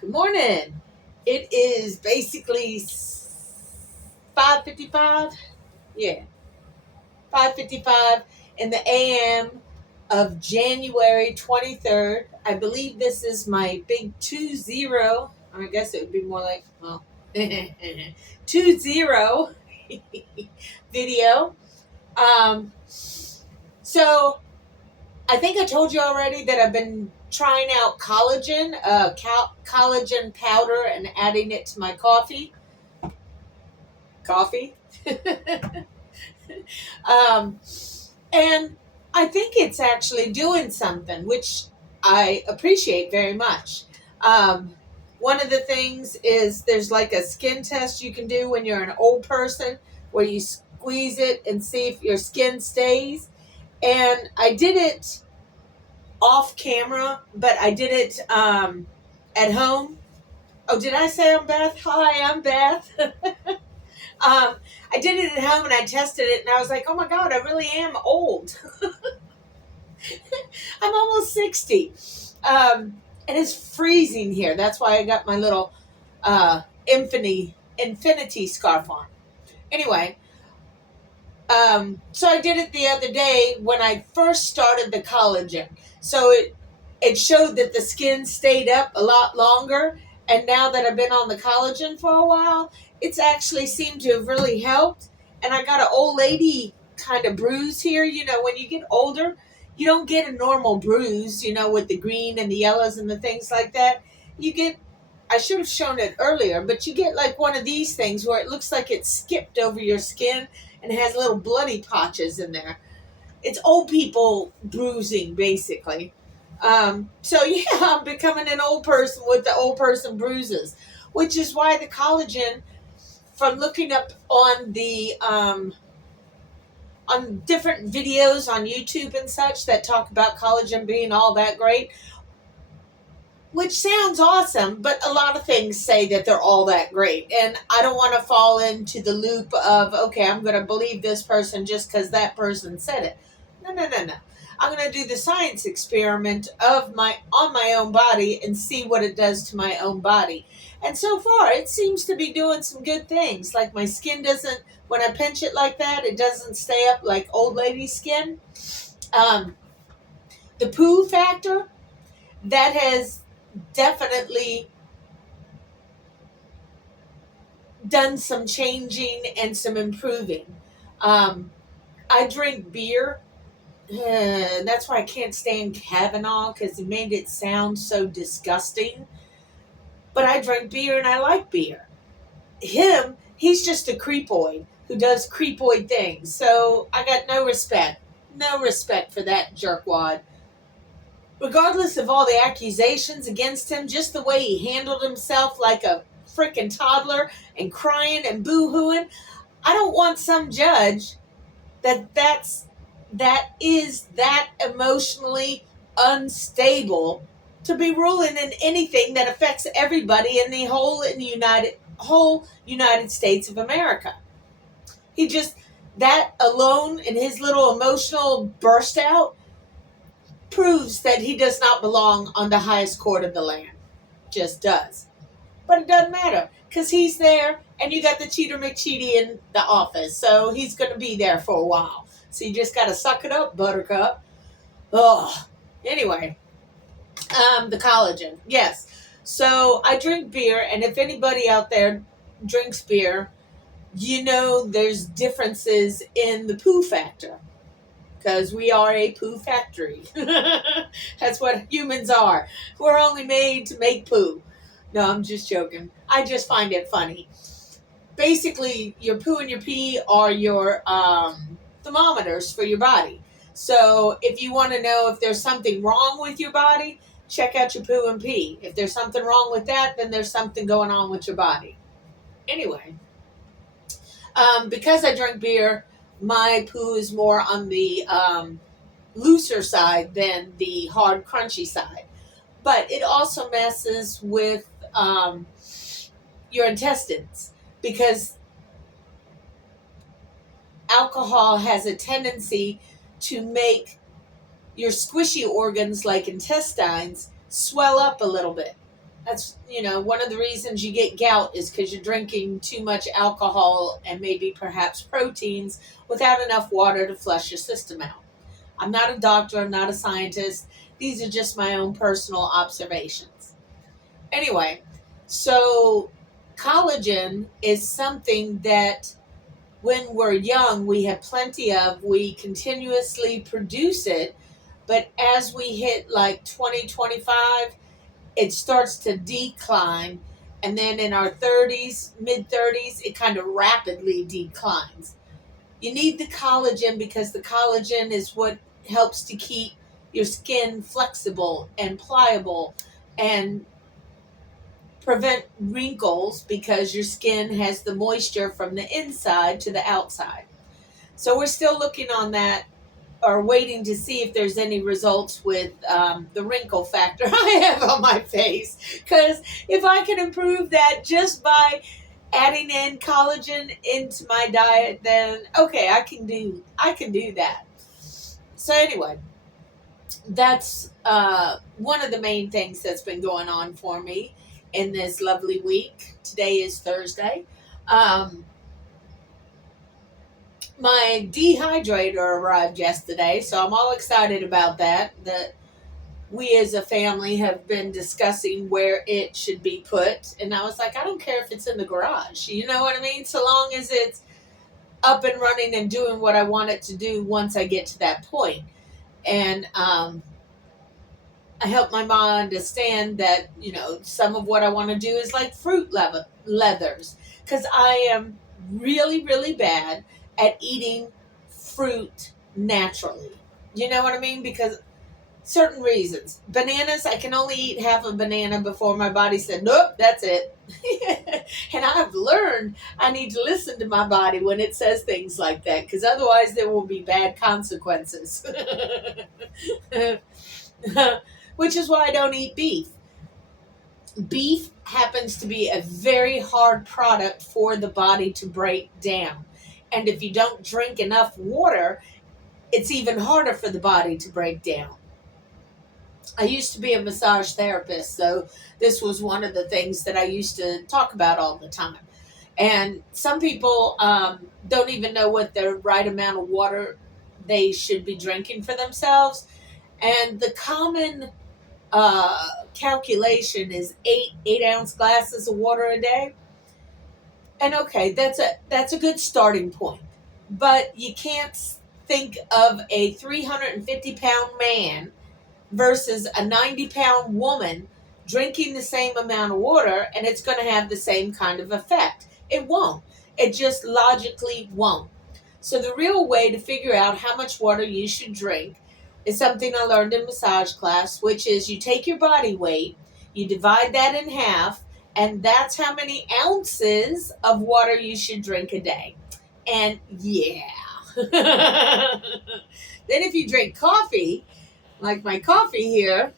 Good morning. It is basically 5:55. Yeah, 5:55 in the AM of January 23rd. I believe this is my big 2-0. I guess it would be more like, well, 2-0 video. So I think I told you already that I've been trying out collagen, collagen powder, and adding it to my coffee. Coffee. um, and I think it's actually doing something, which I appreciate very much. Um, One of the things is there's like a skin test you can do when you're an old person where you squeeze it and see if your skin stays. And I did it off camera, but I did it at home. Oh, did I say I'm Beth? Hi, I'm Beth. I did it at home and I tested it and I was like, oh my God, I really am old. I'm almost 60. And it's freezing here. That's why I got my little infinity scarf on. Anyway, so I did it the other day when I first started the collagen. So it showed that the skin stayed up a lot longer. And now that I've been on the collagen for a while, it's actually seemed to have really helped. And I got an old lady kind of bruise here. You know, when you get older, you don't get a normal bruise, you know, with the green and the yellows and the things like that. You get, I should have shown it earlier, but you get like one of these things where it looks like it skipped over your skin and has little bloody patches in there. It's old people bruising, basically. So yeah, I'm becoming an old person with the old person bruises, which is why the collagen, from looking up on different videos on YouTube and such that talk about collagen being all that great, which sounds awesome, but a lot of things say that they're all that great. And I don't want to fall into the loop of, okay, I'm going to believe this person just because that person said it. No, no, no, no. I'm going to do the science experiment on my own body and see what it does to my own body. And so far, it seems to be doing some good things. Like my skin doesn't, when I pinch it like that, it doesn't stay up like old lady skin. Um, the Pooh factor, that has definitely done some changing and some improving. Um, I drink beer. That's why I can't stand Kavanaugh because he made it sound so disgusting. But I drink beer and I like beer. He's just a creepoid who does creepoid things. So I got no respect. No respect for that jerkwad. Regardless of all the accusations against him, just the way he handled himself like a freaking toddler and crying and boo-hooing, I don't want some judge that is that emotionally unstable to be ruling in anything that affects everybody in the whole United States of America. He just, that alone in his little emotional burst out proves that he does not belong on the highest court of the land. Just does. But it doesn't matter because he's there and you got the Cheater McCheaty in the office. So he's going to be there for a while. So you just got to suck it up, buttercup. Oh, anyway, the collagen. Yes. So I drink beer, and if anybody out there drinks beer, you know there's differences in the poo factor. Because we are a poo factory. That's what humans are. We're only made to make poo. No, I'm just joking. I just find it funny. Basically, your poo and your pee are your thermometers for your body. So if you want to know if there's something wrong with your body, check out your poo and pee. If there's something wrong with that, then there's something going on with your body. Anyway, because I drink beer, my poo is more on the looser side than the hard, crunchy side. But it also messes with your intestines because alcohol has a tendency to make your squishy organs like intestines swell up a little bit. That's, one of the reasons you get gout is because you're drinking too much alcohol and maybe perhaps proteins without enough water to flush your system out. I'm not a doctor, I'm not a scientist. These are just my own personal observations. Anyway, so collagen is something that when we're young, we have plenty of, we continuously produce it, but as we hit like 20, 25, it starts to decline. And then in our 30s, mid 30s, it kind of rapidly declines. You need the collagen because the collagen is what helps to keep your skin flexible and pliable and prevent wrinkles because your skin has the moisture from the inside to the outside. So we're still looking on that, or waiting to see if there's any results with the wrinkle factor I have on my face. Because if I can improve that just by adding in collagen into my diet, then okay, I can do that. So anyway, that's one of the main things that's been going on for me in this lovely week. Today is Thursday. My dehydrator arrived yesterday, so I'm all excited about that. That we as a family have been discussing where it should be put, and I was like, I don't care if it's in the garage. You know what I mean? So long as it's up and running and doing what I want it to do once I get to that point. And I helped my mom understand that, some of what I want to do is like fruit leathers, because I am really, really bad at eating fruit naturally. You know what I mean? Because certain reasons. Bananas, I can only eat half a banana before my body said, nope, that's it. And I've learned I need to listen to my body when it says things like that, because otherwise there will be bad consequences. Which is why I don't eat beef. Beef happens to be a very hard product for the body to break down. And if you don't drink enough water, it's even harder for the body to break down. I used to be a massage therapist, so this was one of the things that I used to talk about all the time. And some people don't even know what the right amount of water they should be drinking for themselves. And the common calculation is 8-ounce glasses of water a day. And okay, that's a good starting point. But you can't think of a 350-pound man versus a 90-pound woman drinking the same amount of water, and it's going to have the same kind of effect. It won't. It just logically won't. So the real way to figure out how much water you should drink is something I learned in massage class, which is you take your body weight, you divide that in half, and that's how many ounces of water you should drink a day. And yeah. Then if you drink coffee, like my coffee here,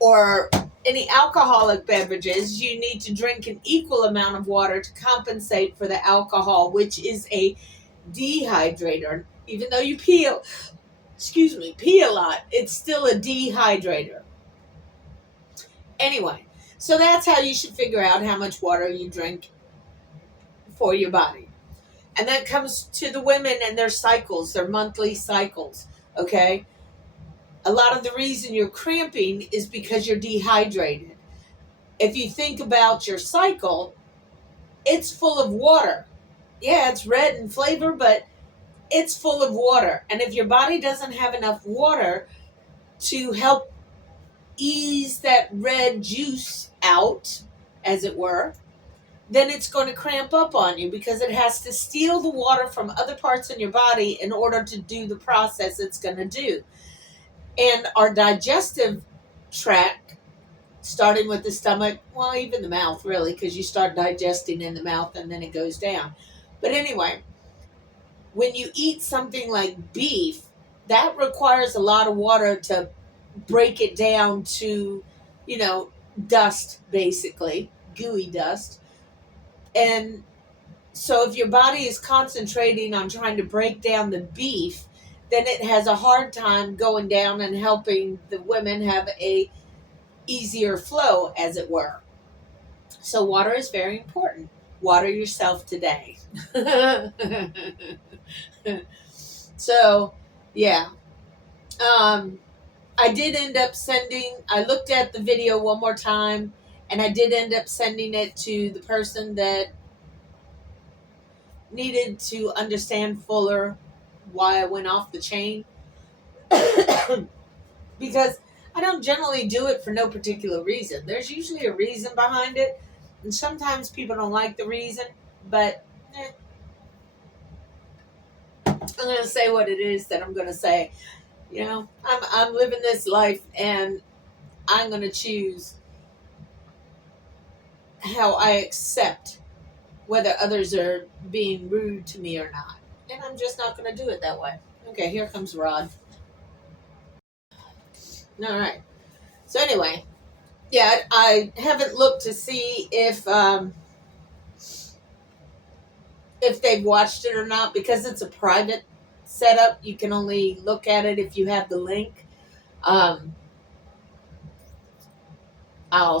or any alcoholic beverages, you need to drink an equal amount of water to compensate for the alcohol, which is a dehydrator. Even though you pee a lot, it's still a dehydrator. Anyway, so that's how you should figure out how much water you drink for your body. And that comes to the women and their cycles, their monthly cycles, okay? A lot of the reason you're cramping is because you're dehydrated. If you think about your cycle, it's full of water. Yeah, it's red in flavor, but it's full of water. And if your body doesn't have enough water to help ease that red juice out, as it were, then it's going to cramp up on you because it has to steal the water from other parts in your body in order to do the process it's going to do. And our digestive tract, starting with the stomach, well, even the mouth, really, because you start digesting in the mouth and then it goes down. But anyway, when you eat something like beef, that requires a lot of water to break it down to, dust, basically, gooey dust. And so if your body is concentrating on trying to break down the beef, then it has a hard time going down and helping the women have a easier flow, as it were. So water is very important. Water yourself today. So, yeah. Um, I did end up I looked at the video one more time, and I did end up sending it to the person that needed to understand fuller why I went off the chain. Because I don't generally do it for no particular reason. There's usually a reason behind it, and sometimes people don't like the reason, but I'm going to say what it is that I'm going to say. You know, I'm living this life, and I'm going to choose how I accept whether others are being rude to me or not. And I'm just not going to do it that way. Okay, here comes Rod. All right. So anyway, yeah, I haven't looked to see if they've watched it or not, because it's a private setup. You can only look at it if you have the link. I'll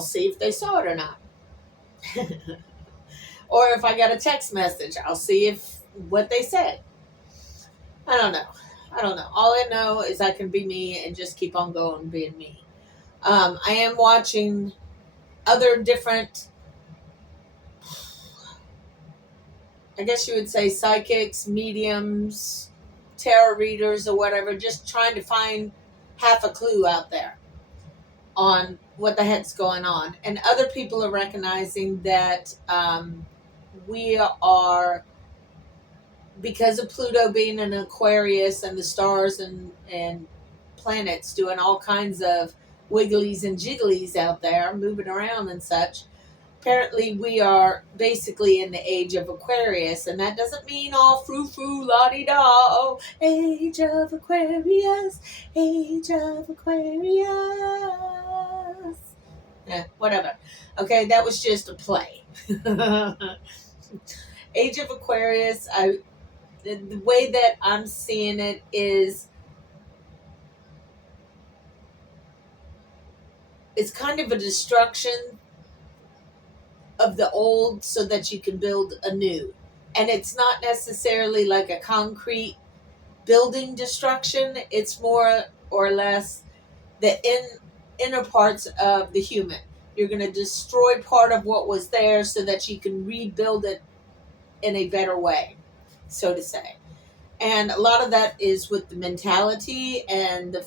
see if they saw it or not. Or if I got a text message, I'll see if what they said. I don't know. All I know is I can be me and just keep on going being me. I am watching other different, I guess you would say, psychics, mediums, tarot readers, or whatever, just trying to find half a clue out there on what the heck's going on. And other people are recognizing that we are, because of Pluto being an Aquarius and the stars and planets doing all kinds of wigglies and jigglies out there, moving around and such, apparently we are basically in the age of Aquarius, and that doesn't mean all frou-frou la-di-da, oh, age of Aquarius, age of Aquarius. Yeah, whatever. Okay, that was just a play. Age of Aquarius, the way that I'm seeing it is, it's kind of a destruction of the old so that you can build a new. And it's not necessarily like a concrete building destruction. It's more or less the inner parts of the human. You're going to destroy part of what was there so that you can rebuild it in a better way, so to say. And a lot of that is with the mentality and the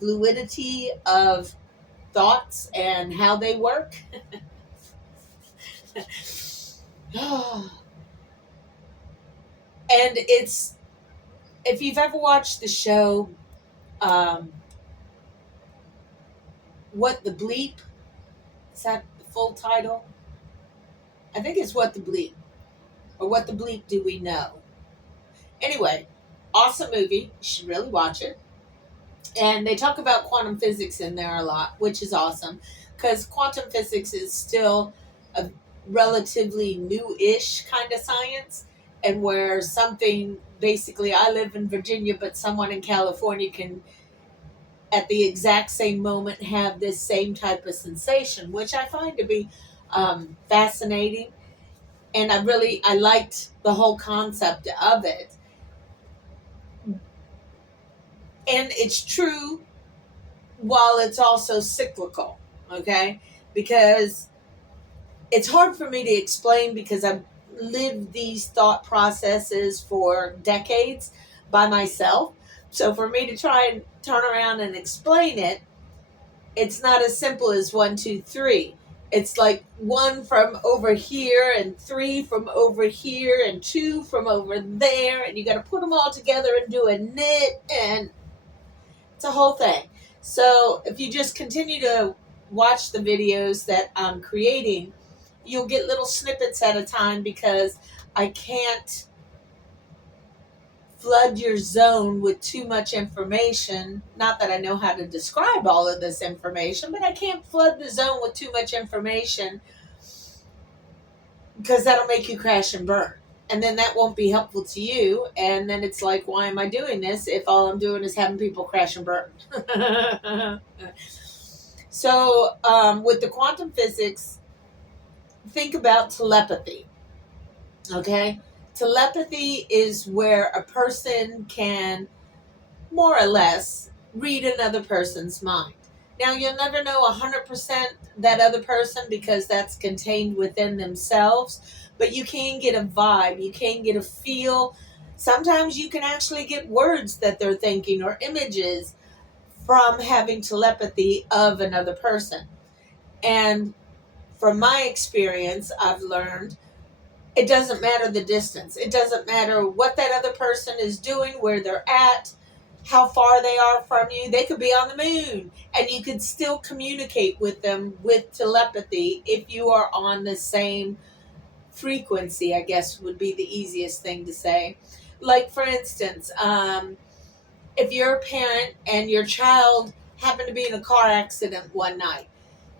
fluidity of thoughts and how they work. And it's, if you've ever watched the show, What the Bleep, is that the full title? I think it's What the Bleep, or What the Bleep Do We Know? Anyway, awesome movie. You should really watch it. And they talk about quantum physics in there a lot, which is awesome, because quantum physics is still a relatively new-ish kind of science, and where something, basically, I live in Virginia, but someone in California can, at the exact same moment, have this same type of sensation, which I find to be fascinating. And I liked the whole concept of it. And it's true, while it's also cyclical, okay? Because it's hard for me to explain, because I've lived these thought processes for decades by myself. So for me to try and turn around and explain it, it's not as simple as 1, 2, 3. It's like 1 from over here, and 3 from over here, and 2 from over there, and you got to put them all together and do a knit, and it's a whole thing. So if you just continue to watch the videos that I'm creating, you'll get little snippets at a time, because I can't flood your zone with too much information. Not that I know how to describe all of this information, but I can't flood the zone with too much information, because that'll make you crash and burn. And then that won't be helpful to you. And then it's like, why am I doing this if all I'm doing is having people crash and burn? So, with the quantum physics, think about telepathy. Okay? Telepathy is where a person can more or less read another person's mind. Now, you'll never know 100% that other person because that's contained within themselves, but you can get a vibe, you can get a feel. Sometimes you can actually get words that they're thinking or images from having telepathy of another person. And from my experience, I've learned it doesn't matter the distance. It doesn't matter what that other person is doing, where they're at, how far they are from you. They could be on the moon, and you could still communicate with them with telepathy if you are on the same frequency, I guess would be the easiest thing to say. Like, for instance, if you're a parent and your child happened to be in a car accident one night,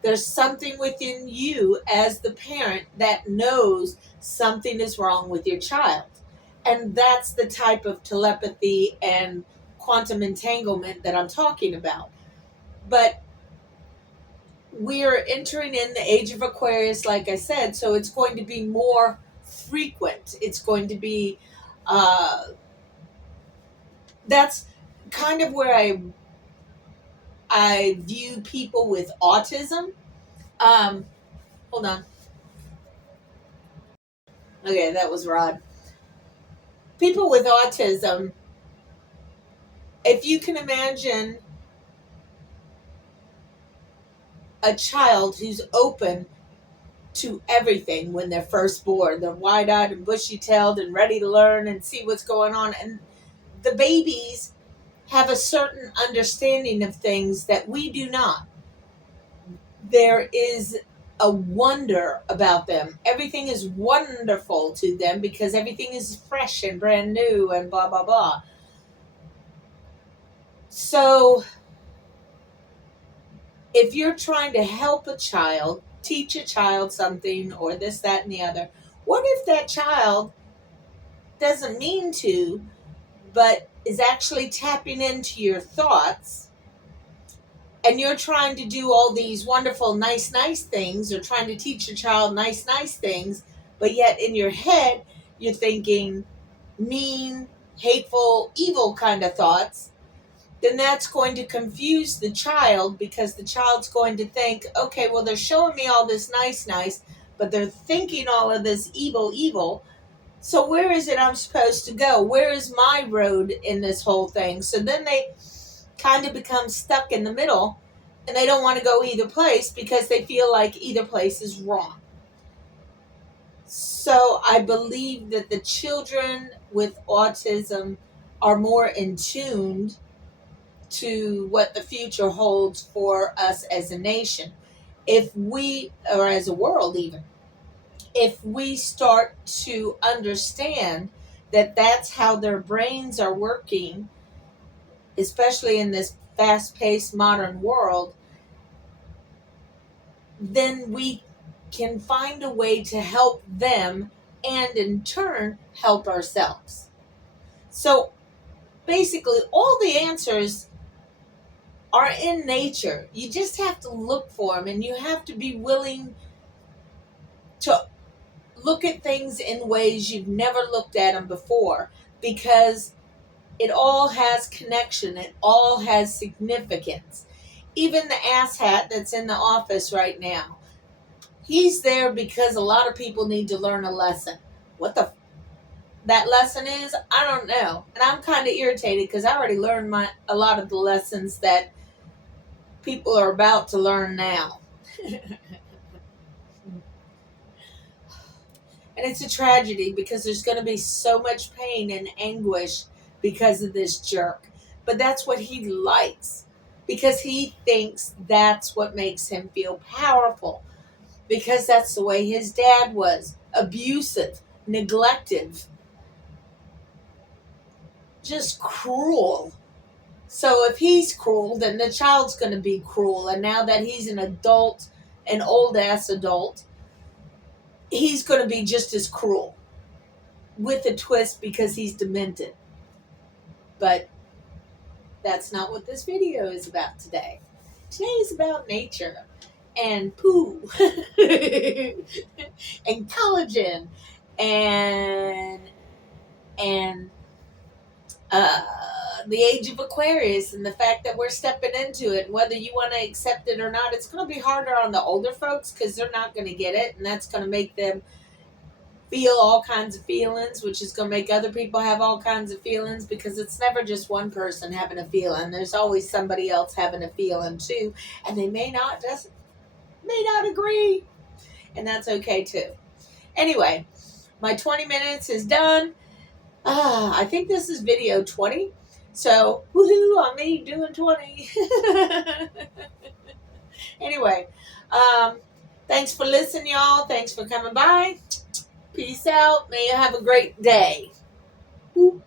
there's something within you as the parent that knows something is wrong with your child. And that's the type of telepathy and quantum entanglement that I'm talking about. But we're entering in the age of Aquarius, like I said, so it's going to be more frequent. It's going to be, that's kind of where I view people with autism. Um, Hold on. Okay, that was Rod. People with autism, if you can imagine a child who's open to everything when they're first born, they're wide eyed and bushy tailed and ready to learn and see what's going on. And the babies have a certain understanding of things that we do not. There is a wonder about them. Everything is wonderful to them because everything is fresh and brand new and blah, blah, blah. So, if you're trying to help a child, teach a child something or this, that, and the other, what if that child doesn't mean to, but is actually tapping into your thoughts and you're trying to do all these wonderful, nice, nice things or trying to teach your child nice, nice things, but yet in your head, you're thinking mean, hateful, evil kind of thoughts, then that's going to confuse the child because the child's going to think, okay, well, they're showing me all this nice, nice, but they're thinking all of this evil, evil. So where is it I'm supposed to go? Where is my road in this whole thing? So then they kind of become stuck in the middle and they don't want to go either place because they feel like either place is wrong. So I believe that the children with autism are more in tune to what the future holds for us as a nation. If we, or as a world even, if we start to understand that that's how their brains are working, especially in this fast paced modern world, then we can find a way to help them and in turn help ourselves. So basically, all the answers are in nature. You just have to look for them and you have to be willing to look at things in ways you've never looked at them before because it all has connection, it all has significance. Even the asshat that's in the office right now, he's there because a lot of people need to learn a lesson. What that lesson is, I don't know. And I'm kind of irritated because I already learned a lot of the lessons that people are about to learn now. And it's a tragedy because there's going to be so much pain and anguish because of this jerk. But that's what he likes because he thinks that's what makes him feel powerful because that's the way his dad was, abusive, neglective, just cruel. So if he's cruel, then the child's going to be cruel. And now that he's an adult, an old ass adult, he's going to be just as cruel with a twist because he's demented. But that's not what this video is about today. Today's about nature and Pooh and collagen and and uh, the age of Aquarius and the fact that we're stepping into it. And whether you want to accept it or not, it's going to be harder on the older folks because they're not going to get it, and that's going to make them feel all kinds of feelings, which is going to make other people have all kinds of feelings, because it's never just one person having a feeling. There's always somebody else having a feeling too, and they may not agree, and that's okay too. Anyway, my 20 minutes is done. I think this is video 20. So, woohoo on me doing 20. Anyway, thanks for listening, y'all. Thanks for coming by. Peace out. May you have a great day. Boop.